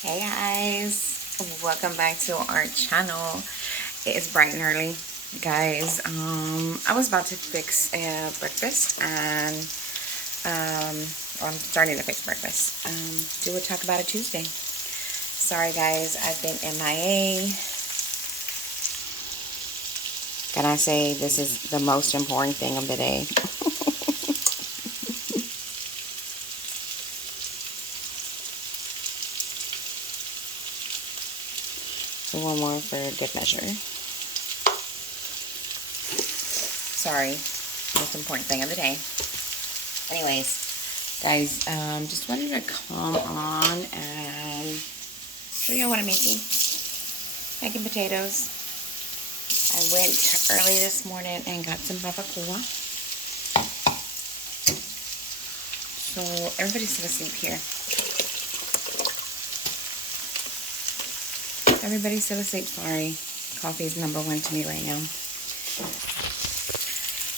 Hey guys, welcome back to our channel. It is bright and early, guys. I was about to fix a breakfast and I'm starting to fix breakfast. Do a talk about it Tuesday. Sorry guys, I've been MIA. Can I say this is the most important thing of the day? So one more for good measure. Sorry, most important thing of the day. Anyways, guys, just wanted to come on and show you what I'm making. Making potatoes. I went early this morning and got some barbacoa. So everybody's still asleep here. Everybody's still asleep. Sorry. Coffee is number one to me right now.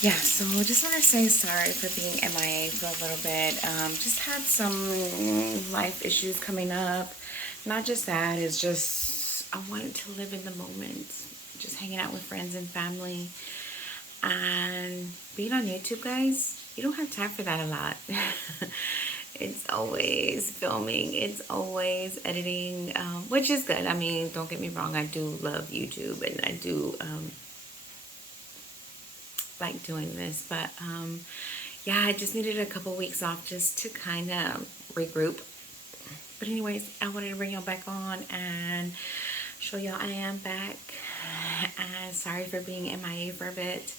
Yeah, so I just want to say sorry for being MIA for a little bit. Just had some life issues coming up. Not just that, it's just I wanted to live in the moment. Just hanging out with friends and family. And being on YouTube, guys, you don't have time for that a lot. It's always filming. It's always editing, which is good. I mean, don't get me wrong. I do love YouTube and I do like doing this. But yeah, I just needed a couple weeks off just to kind of regroup. But anyways, I wanted to bring y'all back on and show y'all I am back. And sorry for being MIA for a bit.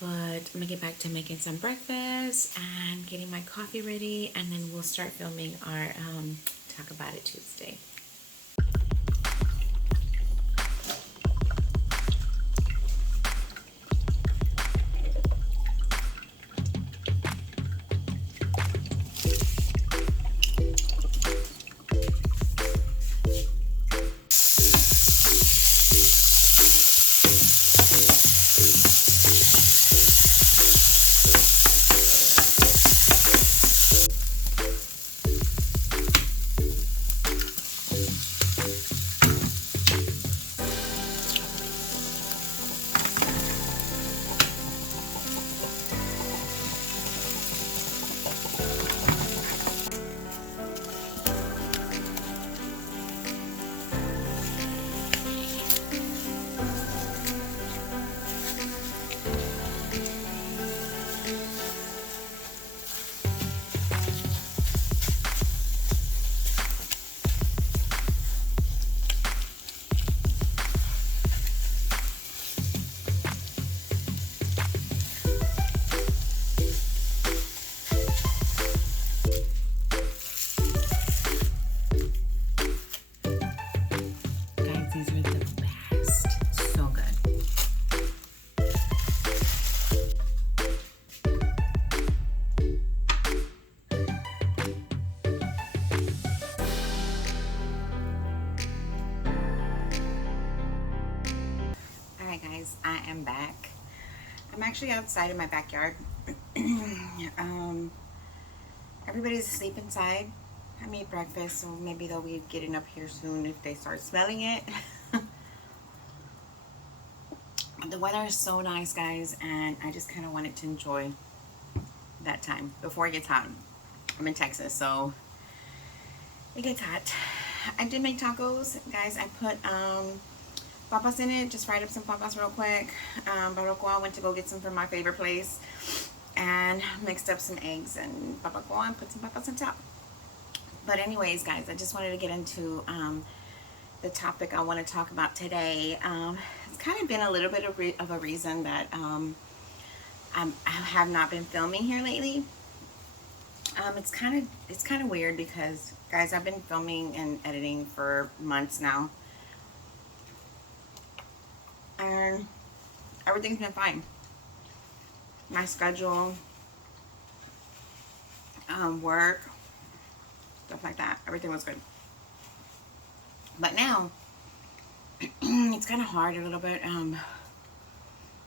But I'm gonna get back to making some breakfast and getting my coffee ready, and then we'll start filming our Talk About It Tuesday. Guys, these are the best. So good. Alright guys, I am back. I'm actually outside in my backyard. Everybody's asleep inside. I made breakfast, so maybe they'll be getting up here soon if they start smelling it. The weather is so nice, guys, and I just kind of wanted to enjoy that time before it gets hot. I'm in Texas, so it gets hot. I did make tacos, guys. I put papas in it. Just fried up some papas real quick. Barbacoa, went to go get some from my favorite place, and mixed up some eggs and barbacoa and put some papas on top. But anyways, guys, I just wanted to get into the topic I want to talk about today. It's kind of been a little bit of a reason that I have not been filming here lately. It's kind of weird because, guys, I've been filming and editing for months now, and everything's been fine. My schedule, work, stuff like that, everything was good. But now it's kind of hard a little bit.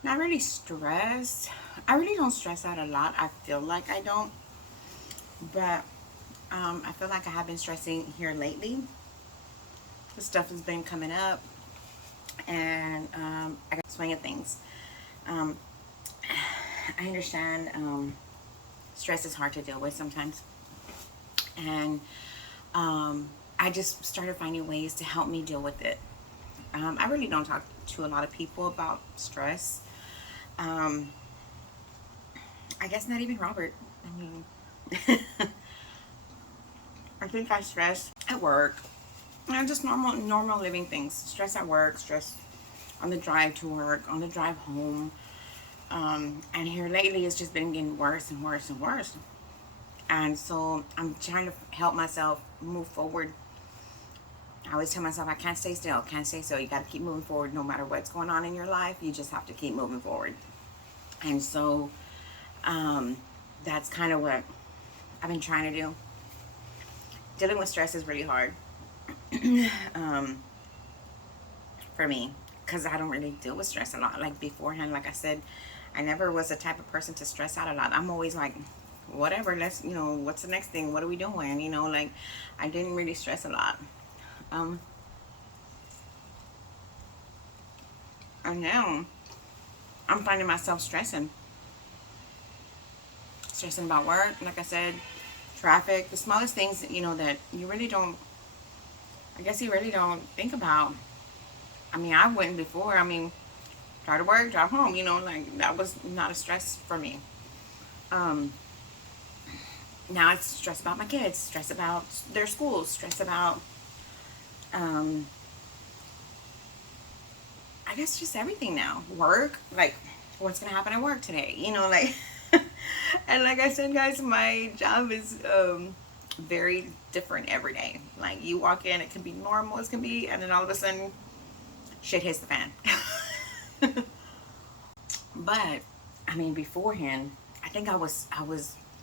Not really stressed. I really don't stress out a lot. I feel like I don't, but I feel like I have been stressing here lately. stuff has been coming up, and I got the swing of things. Um, I understand stress is hard to deal with sometimes, and I just started finding ways to help me deal with it. I really don't talk to a lot of people about stress. Um, I guess not even Robert. I mean, I think I stress at work. Just normal living things. Stress at work, stress on the drive to work, on the drive home. And here lately, it's just been getting worse and worse and worse. And so I'm trying to help myself move forward. I always tell myself I can't stay still, can't stay still. You got to keep moving forward no matter what's going on in your life. You just have to keep moving forward. And so that's kind of what I've been trying to do. Dealing with stress is really hard for me, because I don't really deal with stress a lot. Like beforehand, like I said, I never was the type of person to stress out a lot. I'm always like, whatever, let's, what's the next thing? What are we doing? Like I didn't really stress a lot. And now I'm finding myself stressing about work, like I said, traffic, the smallest things, that you really don't, I guess you really don't think about. I mean, I wouldn't before. I mean, drive to work, drive home, like that was not a stress for me. Now it's stress about my kids, stress about their schools, stress about, I guess just everything now. Work, like what's going to happen at work today, like, and like I said, guys, my job is very different every day. Like you walk in, it can be normal as can be, and then all of a sudden, shit hits the fan. But I mean, beforehand, I think I was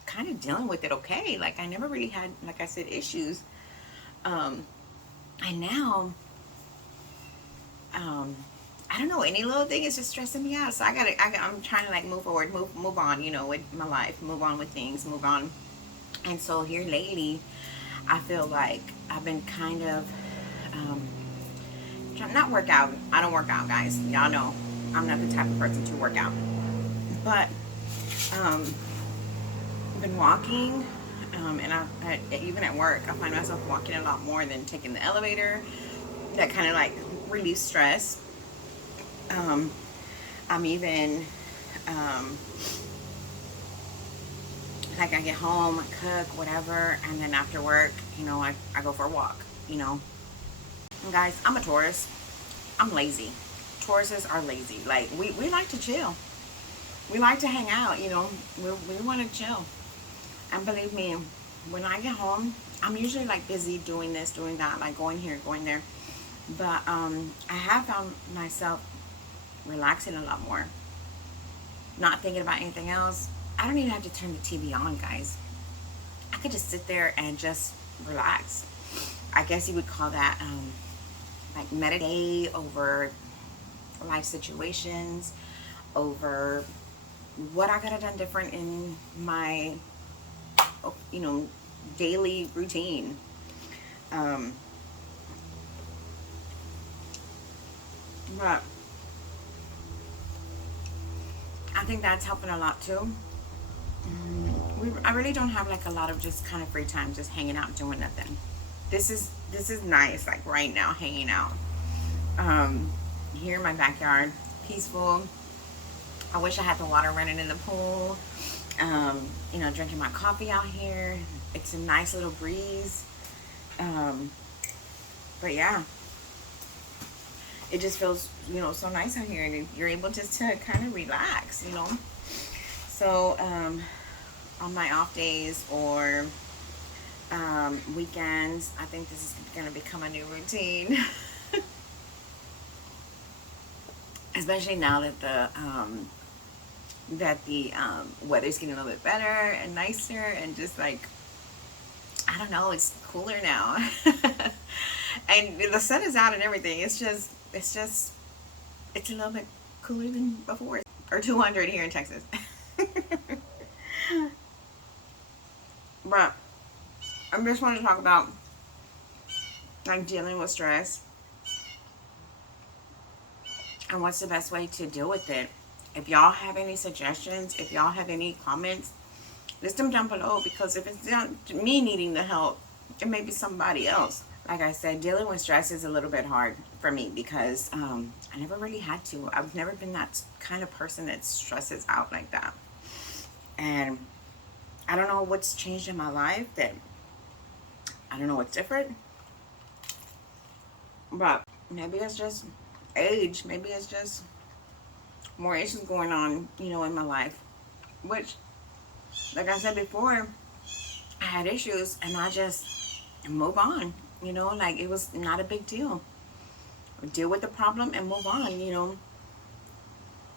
kind of dealing with it okay. Like I never really had, like I said, issues. And now, I don't know, any little thing is just stressing me out. So I'm trying to like move forward, move on, with my life, move on with things, move on. And so here lately, I feel like I've been kind of, not work out. I don't work out, guys. Y'all know I'm not the type of person to work out. But I've been walking, and even at work, I find myself walking a lot more than taking the elevator. That kind of like relieves stress. I'm even, like I get home, I cook, whatever, and then after work, I go for a walk, And guys, I'm a Taurus. I'm lazy. Tauruses are lazy. Like, we like to chill. We like to hang out, we want to chill. And believe me, when I get home, I'm usually like busy doing this, doing that, like going here, going there. But I have found myself relaxing a lot more. Not thinking about anything else. I don't even have to turn the TV on, guys. I could just sit there and just relax. I guess you would call that like meditate over life situations, over what I could have done different in my, daily routine. But I think that's helping a lot too. I really don't have like a lot of just kind of free time, just hanging out doing nothing. This is nice, like right now, hanging out. Here in my backyard, peaceful. I wish I had the water running in the pool. Drinking my coffee out here. It's a nice little breeze. But yeah, it just feels, so nice out here, and you're able just to kind of relax, So, on my off days or weekends, I think this is going to become a new routine. Especially now that the weather's getting a little bit better and nicer, and just like, I don't know, it's cooler now. And the sun is out and everything. It's a little bit cooler than before. Or 200 here in Texas. But I just want to talk about like dealing with stress and what's the best way to deal with it. If y'all have any suggestions, if y'all have any comments, list them down below, because if it's not me needing the help, it may be somebody else. Like I said, dealing with stress is a little bit hard for me because I never really had to. I've never been that kind of person that stresses out like that. And I don't know what's changed in my life, that I don't know what's different, but maybe it's just age. Maybe it's just more issues going on, in my life. Which, like I said before, I had issues and I just move on. Like it was not a big deal. Deal with the problem and move on.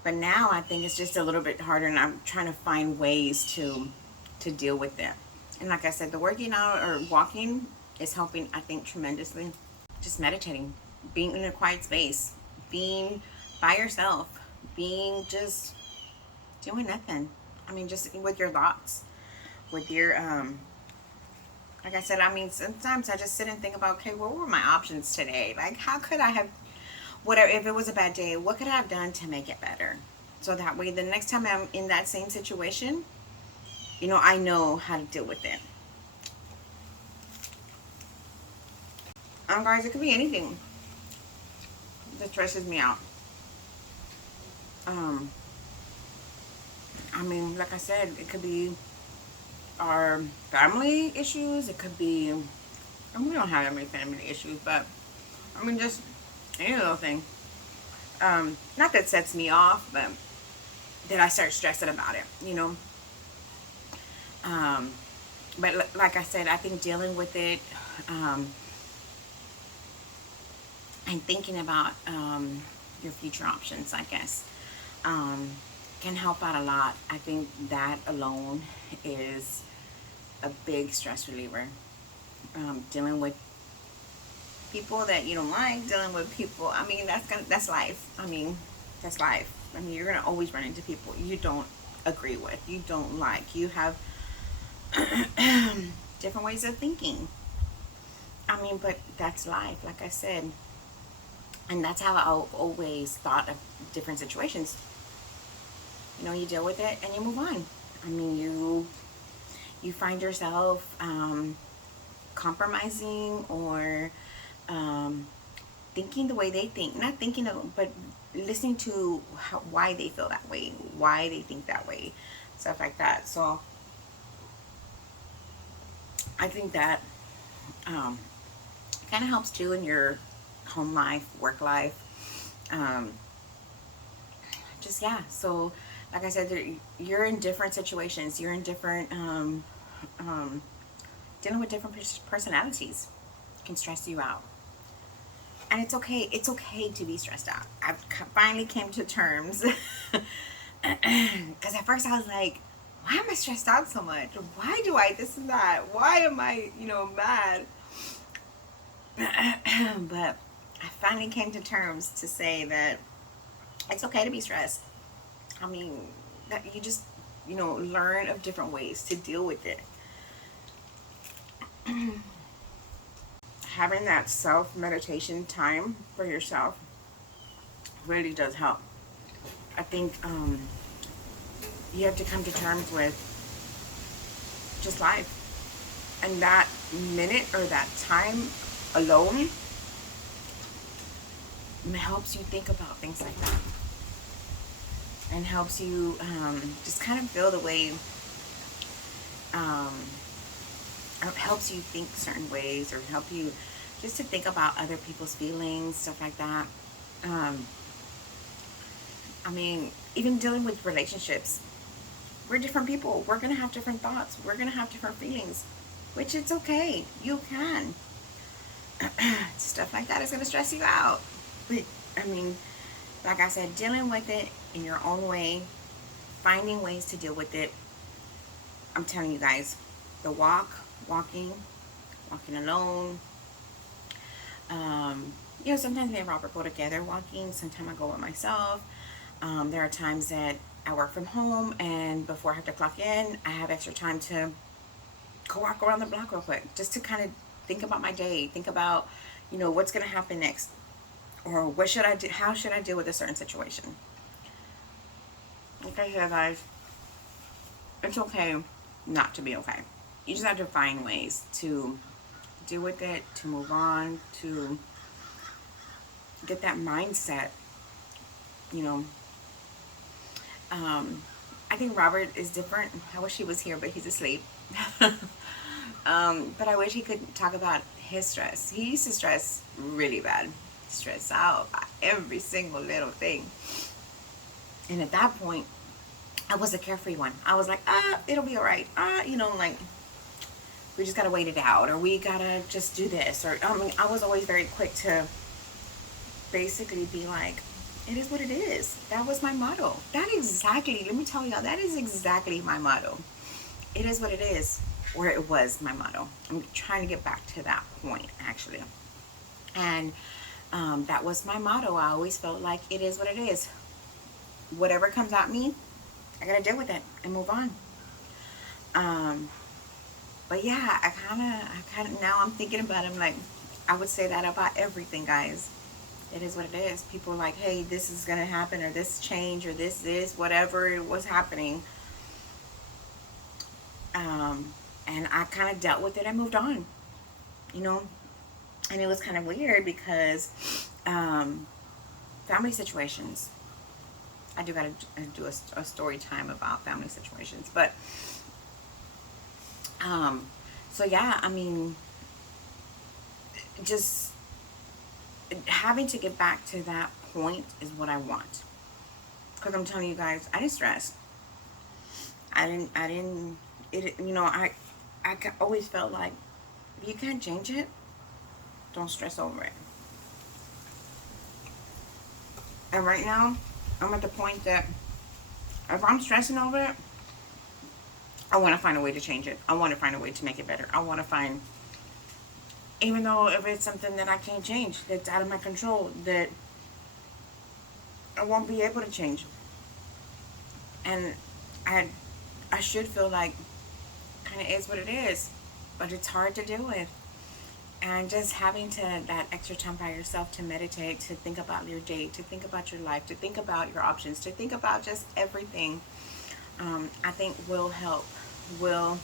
But now I think it's just a little bit harder, and I'm trying to find ways to deal with it. And like I said, the working out or walking is helping, I think, tremendously. Just meditating, being in a quiet space, being by yourself, being just doing nothing. I mean, just with your thoughts, with your like I said, I mean, sometimes I just sit and think about, okay, what were my options today? Like, how could I have, whatever, if it was a bad day, what could I have done to make it better? So that way, the next time I'm in that same situation, I know how to deal with it. Guys, it could be anything that stresses me out. I mean, like I said, it could be our family issues. It could be, and we don't have that many family issues, but I mean, just any little thing. Not that sets me off, but that I start stressing about it. But like I said, I think dealing with it, and thinking about your future options, I guess, can help out a lot. I think that alone is a big stress reliever. Dealing with people that you don't like, dealing with people, I mean, that's life. I mean, that's life. I mean, you're gonna always run into people you don't agree with, you don't like, you have different ways of thinking. I mean, but that's life, like I said. And that's how I always thought of different situations. You deal with it and you move on. I mean, you find yourself compromising or thinking the way they think. Not thinking of, but listening to why they feel that way, why they think that way, stuff like that. So I think that kind of helps too in your home life, work life. Just, yeah. So like I said, you're in different situations. You're in different, dealing with different personalities. Can stress you out. And it's okay. It's okay to be stressed out. I finally came to terms. Because at first I was like, why am I stressed out so much? Why do I this and that? Why am I, mad? But I finally came to terms to say that it's okay to be stressed. I mean, that you just, learn of different ways to deal with it. Having that self-meditation time for yourself really does help. I think you have to come to terms with just life. And that minute or that time alone helps you think about things like that. And helps you just kind of feel the way, helps you think certain ways, or help you just to think about other people's feelings, stuff like that. I mean, even dealing with relationships, we're different people. We're going to have different thoughts. We're going to have different feelings, which it's okay. You can. Stuff like that is going to stress you out. But, I mean, like I said, dealing with it in your own way, finding ways to deal with it. I'm telling you guys, the walking alone. Sometimes me and Robert go together walking. Sometimes I go with myself. There are times that I work from home, and before I have to clock in, I have extra time to go walk around the block real quick, just to kind of think about my day, think about, what's going to happen next. or what should I do? How should I deal with a certain situation? Like I said, guys, it's okay not to be okay. You just have to find ways to deal with it, to move on, to get that mindset, you know. I think Robert is different. I wish he was here, but he's asleep. But I wish he could talk about his stress. He used to stress really bad, stress out by every single little thing. And at that point, I was a carefree one. I was like, it'll be all right. Like, we just gotta wait it out, or we gotta just do this. Or, I mean, I was always very quick to basically be like, it is what it is. That was my motto. That exactly, let me tell y'all, that is exactly my motto. It is what it is, or it was my motto. I'm trying to get back to that point, actually. And that was my motto. I always felt like it is what it is. Whatever comes at me, I gotta deal with it and move on. But yeah, I kind of, now I'm thinking about it, I'm like, I would say that about everything, guys. It is what it is. People are like, hey, this is gonna happen, or this change, or this, whatever was happening. And I kind of dealt with it and moved on, you know. And it was kind of weird because family situations. I do gotta do a story time about family situations, but so yeah, I mean, just having to get back to that point is what I want. Because I'm telling you guys, I didn't stress. I always felt like if you can't change it, don't stress over it. And right now, I'm at the point that if I'm stressing over it, I want to find a way to change it. I want to find a way to make it better. I want to find, even though if it's something that I can't change, that's out of my control, that I won't be able to change. And I should feel like kind of is what it is, but it's hard to deal with. And just having to that extra time by yourself to meditate, to think about your day, to think about your life, to think about your options, to think about just everything, I think will help, will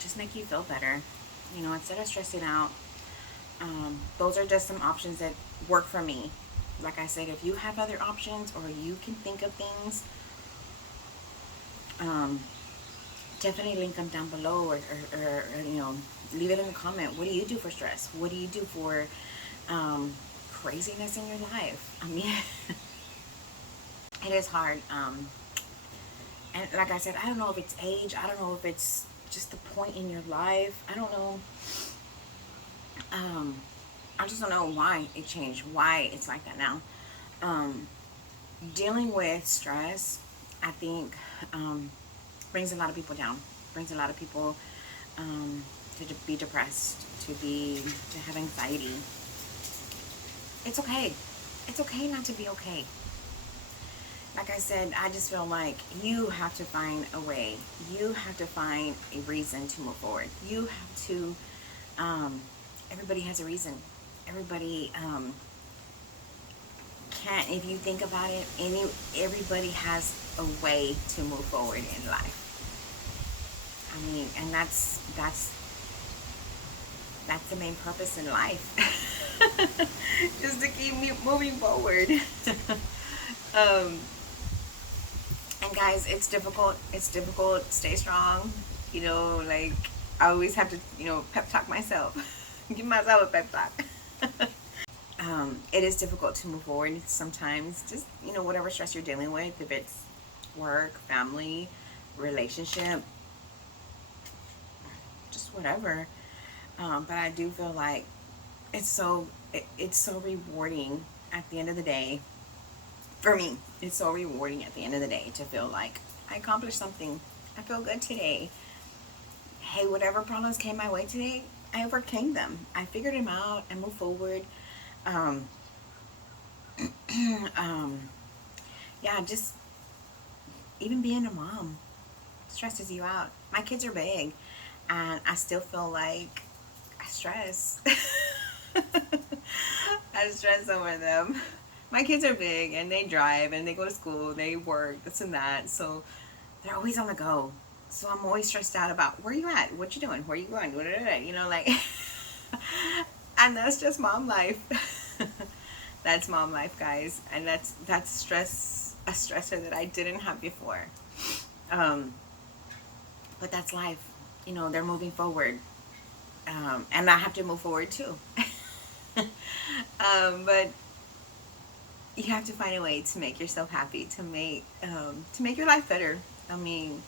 just make you feel better. Instead of stressing out, those are just some options that work for me. Like I said, if you have other options or you can think of things, definitely link them down below, or leave it in the comment. What do you do for stress? What do you do for craziness in your life? I mean, it is hard. And like I said, I don't know if it's age. I don't know if it's just the point in your life. I don't know. I just don't know why it changed, why it's like that now. Dealing with stress, I think, brings a lot of people down. Brings a lot of people to be depressed, to have anxiety. It's okay. It's okay not to be okay. Like I said, I just feel like you have to find a way. You have to find a reason to move forward. You have to, everybody has a reason. Everybody can't, if you think about it, everybody has a way to move forward in life. I mean, and that's the main purpose in life. Just to keep me moving forward. And guys, it's difficult. It's difficult. Stay strong. Like, I always have to, pep talk myself. Give myself a pep talk. It is difficult to move forward sometimes. Just, whatever stress you're dealing with, if it's work, family, relationship, just whatever. But I do feel like it's so rewarding at the end of the day. For me, it's so rewarding at the end of the day to feel like I accomplished something. I feel good today. Hey, whatever problems came my way today, I overcame them. I figured them out and moved forward. Yeah, just even being a mom stresses you out. My kids are big, and I still feel like I stress. I stress over them. My kids are big and they drive and they go to school, they work, this and that. So they're always on the go. So I'm always stressed out about where you at, what you doing, where you going, you know, like, and that's just mom life. That's mom life, guys, and that's stress, a stressor that I didn't have before. Um, but that's life. You know, they're moving forward, and I have to move forward too. But you have to find a way to make yourself happy, to make your life better. I mean,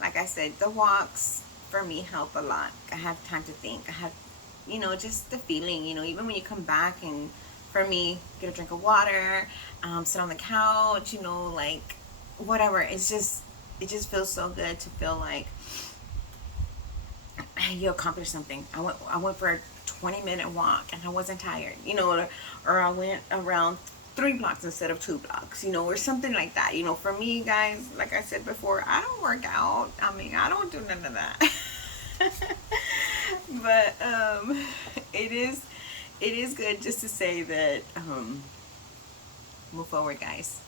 like I said, the walks for me help a lot. I have time to think. I have, you know, just the feeling, you know, even when you come back and for me, get a drink of water, sit on the couch, you know, like whatever. It just feels so good to feel like you accomplished something. I went for a 20-minute walk and I wasn't tired, you know, or I went around 3 blocks instead of 2 blocks, you know, or something like that. You know, for me, guys, like I said before, I don't work out. I mean, I don't do none of that. But it is good just to say that move forward, guys,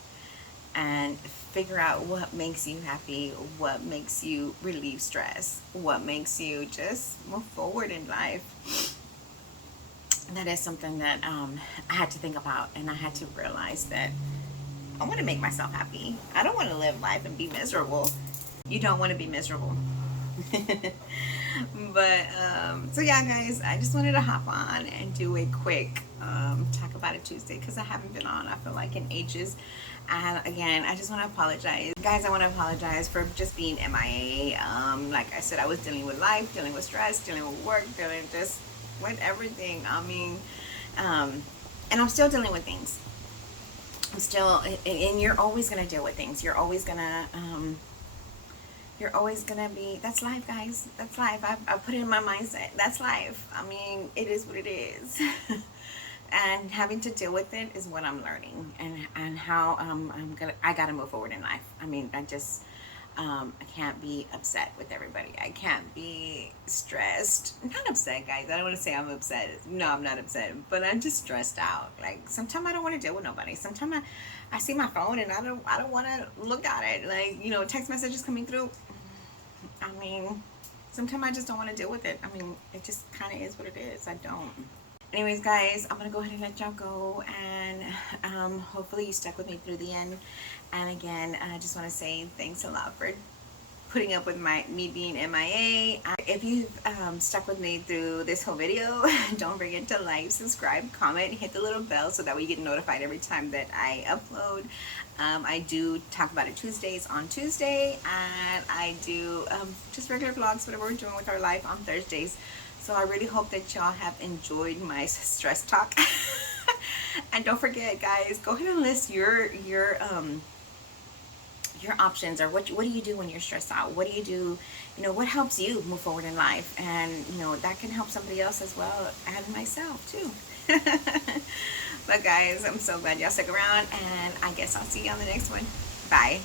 and figure out what makes you happy, what makes you relieve stress, what makes you just move forward in life. That is something that I had to think about, and I had to realize that I want to make myself happy. I don't want to live life and be miserable. You don't want to be miserable. But so yeah, guys, I just wanted to hop on and do a quick talk about it Tuesday, because I haven't been on, I feel like, in ages. And again, I just want to apologize, guys. I want to apologize for just being MIA. Like I said, I was dealing with life, dealing with stress, dealing with work, dealing just with everything. I mean, and I'm still dealing with things. I'm still, and you're always gonna deal with things. You're always gonna be, that's life, guys. That's life. I put it in my mindset. That's life. I mean, it is what it is. And having to deal with it is what I'm learning, and how I gotta move forward in life. I mean, I can't be upset with everybody. I can't be stressed. I'm not upset, guys. I don't want to say I'm upset. No, I'm not upset, but I'm just stressed out. Like, sometimes I don't want to deal with nobody. Sometimes I see my phone and I don't want to look at it. Like, you know, text messages coming through. I mean, sometimes I just don't want to deal with it. I mean, it just kind of is what it is. I don't. Anyways, guys, I'm going to go ahead and let y'all go. And hopefully you stuck with me through the end. And again, I just want to say thanks a lot for putting up with me being MIA. If you've stuck with me through this whole video, don't forget to like, subscribe, comment, hit the little bell so that way you get notified every time that I upload. I do talk about it Tuesdays on Tuesday, and I do just regular vlogs, whatever we're doing with our life, on Thursdays. So I really hope that y'all have enjoyed my stress talk. And don't forget, guys, go ahead and list your options, or what do you do when you're stressed out? What do you do? You know, what helps you move forward in life? And you know, that can help somebody else as well, and myself too. But guys, I'm so glad y'all stuck around, and I guess I'll see you on the next one. Bye.